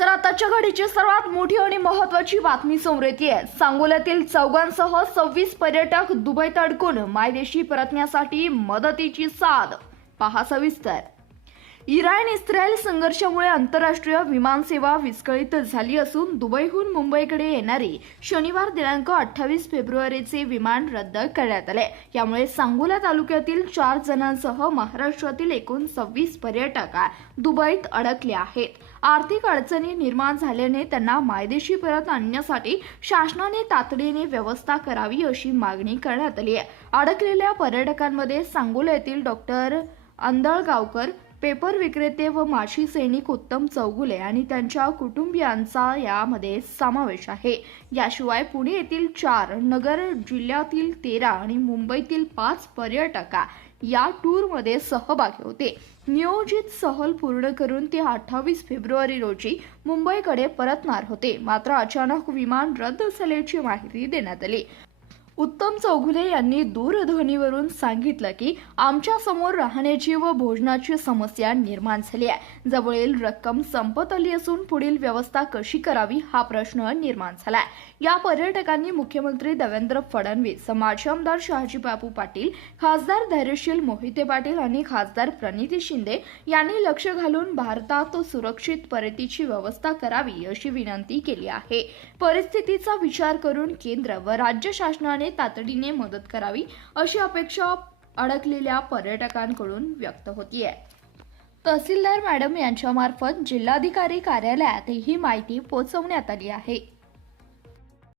नमस्कार. आताच्या घडीची सर्वात मोठी आणि महत्त्वाची बातमी समोर येतेय. सांगोल्यातील चौघांसह 26 पर्यटक दुबईत अडकून मायदेशी परतण्यासाठी मदतीची साद. पहा सविस्तर. इराण-इस्रायल संघर्षामुळे आंतरराष्ट्रीय विमानसेवा विस्कळीत झाली असून दुबईहून मुंबईकडे येणारी शनिवार दिनांक 28 फेब्रुवारीचे विमान रद्द करण्यात आले. यामुळे सांगोला तालुक्यातील 4 जणांसह महाराष्ट्रातील एकूण 26 पर्यटक दुबईत अडकले आहेत. आर्थिक अडचणी निर्माण झाल्याने त्यांना मायदेशी परत आणण्यासाठी शासनाने तातडीने व्यवस्था करावी अशी मागणी करण्यात आली आहे. अडकलेल्या पर्यटकांमध्ये सांगोला येथील डॉक्टर अंधळगावकर, पेपर विक्रेते व माशी सैनिक उत्तम चौगुले आणि त्यांच्या कुटुंबियांचा यामध्ये समावेश आहे. याशिवाय पुणे येथील 4, नगर जिल्ह्यातील 13 आणि मुंबईतील 5 पर्यटक या टूरमध्ये सहभागी होते. नियोजित सहल पूर्ण करून ते 28 फेब्रुवारी रोजी मुंबईकडे परतणार होते. मात्र अचानक विमान रद्द झाल्याची माहिती देण्यात आली. उत्तम चौगुले यांनी दूरध्वनीवरून सांगितलं की आमच्या समोर राहण्याची व भोजनाची समस्या निर्माण झाली आहे. जवळील रक्कम संपत आली असून पुढील व्यवस्था कशी करावी हा प्रश्न निर्माण झालाय. या पर्यटकांनी मुख्यमंत्री देवेंद्र फडणवीस, माजी आमदार शहाजी बापू पाटील, खासदार धैर्यशील मोहिते पाटील आणि खासदार प्रणिती शिंदे यांनी लक्ष घालून भारतात सुरक्षित परतीची व्यवस्था करावी अशी विनंती केली आहे. परिस्थितीचा विचार करून केंद्र व राज्य शासनाने तातडीने मदत करावी अशी अपेक्षा अडकलेल्या पर्यटकांकडून व्यक्त होतीये. तहसीलदार मॅडम यांच्या मार्फत जिल्हाधिकारी कार्यालयात ही माहिती पोहोचवण्यात आली आहे.